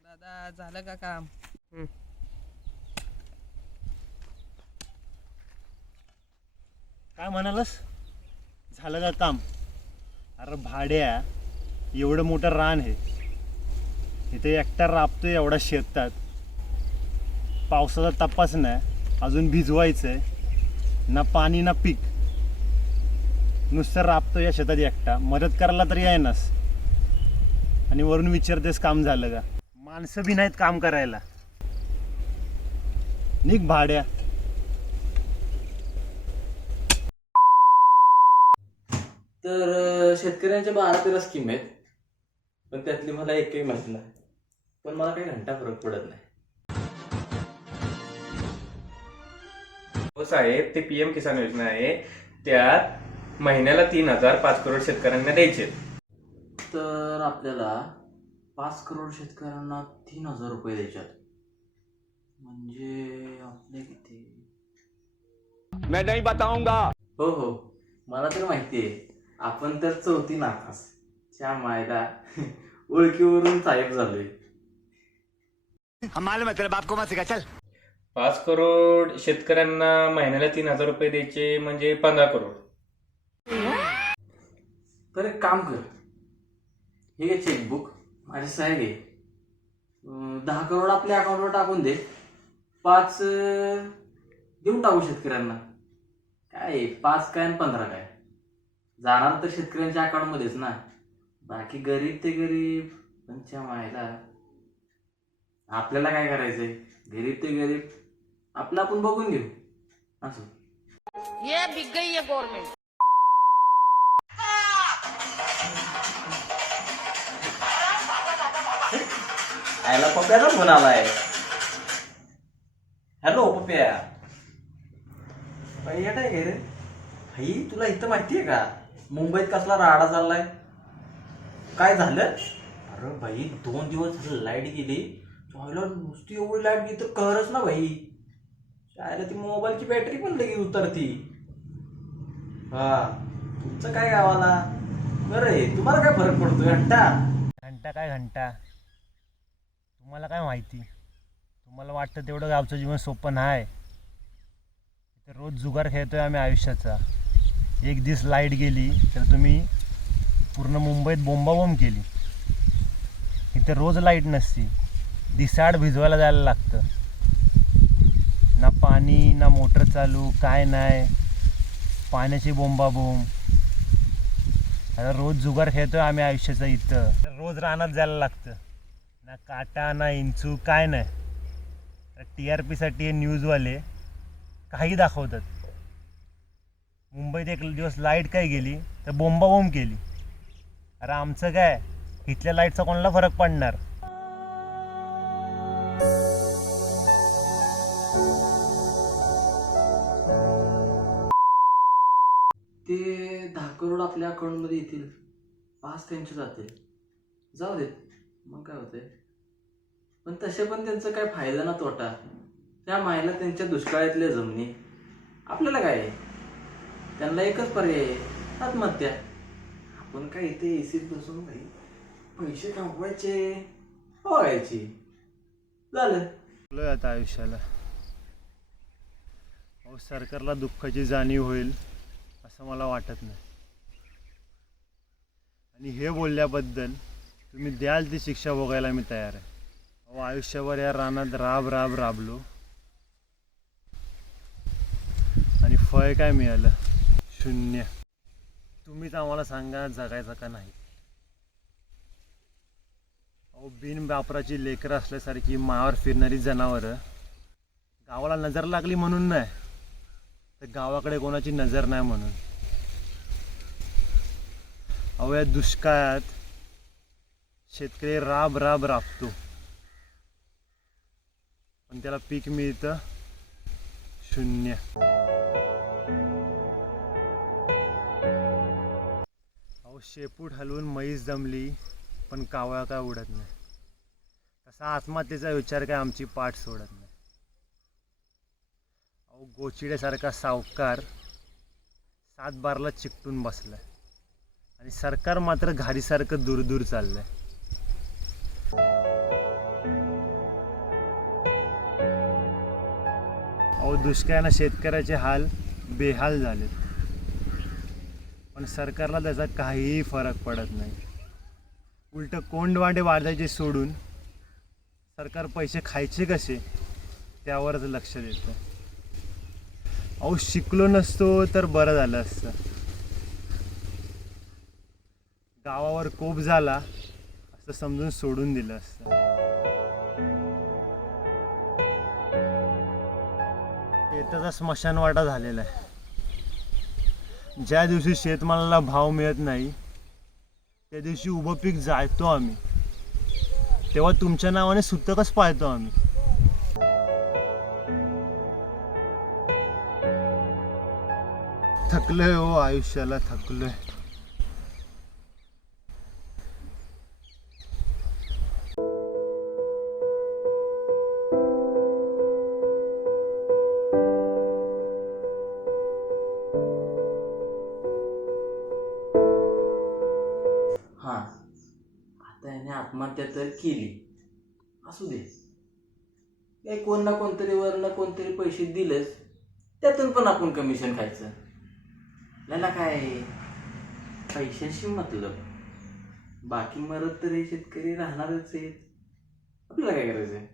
दादा झालं का काम? काय म्हणालस? झालं का काम? अरे भाड्या, एवढं मोठं रान आहे, इथे एकटा राबतोय एवढा शेतात. पावसाचा तपास नाही, अजून भिजवायचंय, ना पाणी ना पीक. नुसतं राबतो या शेतात एकटा. मदत करायला तरी आहे नास, आणि वरून विचारतेस काम झालं का? माणसं बी नाहीत काम करायला. निघ भाड्या. तर शेतकऱ्यांच्या 12-13 स्कीम आहेत, पण त्यातली मला एकही माहिती नाही. पण मला काही घंटा फरक पडत नाही. हो साहेब, ते PM किसान योजना आहे, त्यात महिन्याला 3,000 5 करोड शेतकऱ्यांना द्यायचे. तर आपल्याला 5 करोड शेतकऱ्यांना 3,000 रुपये द्यायच्यात. म्हणजे आपले किती? मैं नहीं बताऊंगा. हो हो, मला तर माहिती आहे. आपण तर 4थी नापास. च्या मायला ओळखीवरून साहेब झालोय. हम मालूम है तेरे बाप को मत सिखा, चल. 5 करोड शेतकऱ्यांना महिन्याला 3,000 रुपये द्यायचे म्हणजे 15 करोड. तर एक काम कर, हे घे चेकबुक, माझे साहेब आहे. 10 करोड आपल्या अकाउंटवर टाकून दे. 5 देऊन टाकू शेतकऱ्यांना. काय 5 काय आणि 15 काय, जाणार तर शेतकऱ्यांच्या अकाउंटमध्येच ना. बाकी गरीब ते गरीब, पंच्या मायला आपल्याला काय करायचंय? गरीब ते गरीब आपलं आपण बघून घेऊ. असं ये बिक गई है गवर्नमेंट. आयला पप्प्याचा फोन आलाय. हॅलो पप्प्या. येत आहे रे भाई, तुला इथं माहितीये का मुंबईत कसला राडा चाललाय? काय झालं? अरे भाई 2 दिवस झालं लाईट गेली. नुसती एवढी लाईट गेली तर कहरच ना भाई. शाळेला ती मोबाईलची बॅटरी पण लगी उतरती. हा, तुमचं काय गावाला? बरं, तुम्हाला काय फरक पडतो? घंटा घंटा काय घंटा, तुम्हाला काय माहिती? तुम्हाला वाटतं तेवढं गावचं जीवन सोपं नाही. इथे रोज जुगार खेळतोय आम्ही आयुष्याचा. एक दिवस लाईट गेली तर तुम्ही पूर्ण मुंबईत बोंबाबोंब केली. इथे रोज लाईट नसती, दिसाड भिजवायला जायला लागतं. ना पाणी ना मोटर चालू, काय नाही, पाण्याची बोंबाबोंब. आता रोज जुगार खेळतोय आम्ही आयुष्याचा इथं. रोज रानात जायला लागतं, ना काटा ना इंचू काय नाही. TRPसाठी न्यूजवाले काही दाखवतात. मुंबईत एक दिवस लाईट काय गेली तर बोंबाबोंब केली. अरे आमचं काय, इथल्या लाईटचा कोणाला फरक पडणार? ते 10 करोड आपल्या अकाउंटमध्ये येतील, 5 त्यांचे जातील. जाऊ देत, मग काय होतंय. पण तसे पण त्यांचा काय फायदा ना तोटा. त्या मायला त्यांच्या दुष्काळातल्या जमिनी. आपल्याला काय आहे? त्यांना एकच पर्याय आहे, आत्महत्या. आपण काय इथे एसीत बसून भाई पैसे कमवायचे, व्हायची, झालं आता आयुष्याला. अहो, सरकारला दुःखाची जाणीव होईल असं मला वाटत नाही. आणि हे बोलल्याबद्दल तुम्ही द्याल ती शिक्षा भोगायला मी तयार आहे. अहो, आयुष्यभर या रानात राबलो, आणि फळ काय मिळालं? शून्य. तुम्हीच आम्हाला सांगा जगायचं का नाही. अहो, बिन बापराची लेकरं असल्यासारखी मायावर फिरणारी जनावरं गावाला नजर लागली म्हणून नाही, तर गावाकडे कोणाची नजर नाही म्हणून. अहो, या दुष्काळात शेतकरी राबतो, पण त्याला पीक मिळतं शून्य. शेपूट हलवून म्हैस जमली पण कावळा काय उडत नाही, तसा आत्महत्येचा विचार काय आमची पाठ सोडत नाही. अहो गोचिड्यासारखा सावकार 7 बारला चिकटून बसलाय आणि सरकार मात्र घारीसारखं दूर दूर चाललंय. अहो दुष्काळानं शेतकऱ्याचे हाल बेहाल झाले, पण सरकारला त्याचा काहीही फरक पडत नाही. उलट कोंडवांडे वाढायचे सोडून सरकार पैसे खायचे कसे त्यावरच लक्ष देतं. अहो शिकलो नसतो तर बरं झालं असतं. गावावर कोप झाला असं समजून सोडून दिलं असतं. शेताचा स्मशानवाटा झालेला आहे. ज्या दिवशी शेतमालाला भाव मिळत नाही त्या दिवशी उभं पीक जाळतो आम्ही, तेव्हा तुमच्या नावाने सुतकच पाळतो आम्ही. थकलोय हो आयुष्याला, थकलोय. हां, आता याने आत्महत्या तर केली, असू दे. काय कोण ना कोणतरी वरनं कोणतरी पैसे दिलंच, त्यातून पण आपण कमिशन खायचं. आपल्याला काय पैशाशी मतलब, बाकी मरत तर हे शेतकरी राहणारच आहेत. आपल्याला काय करायचं.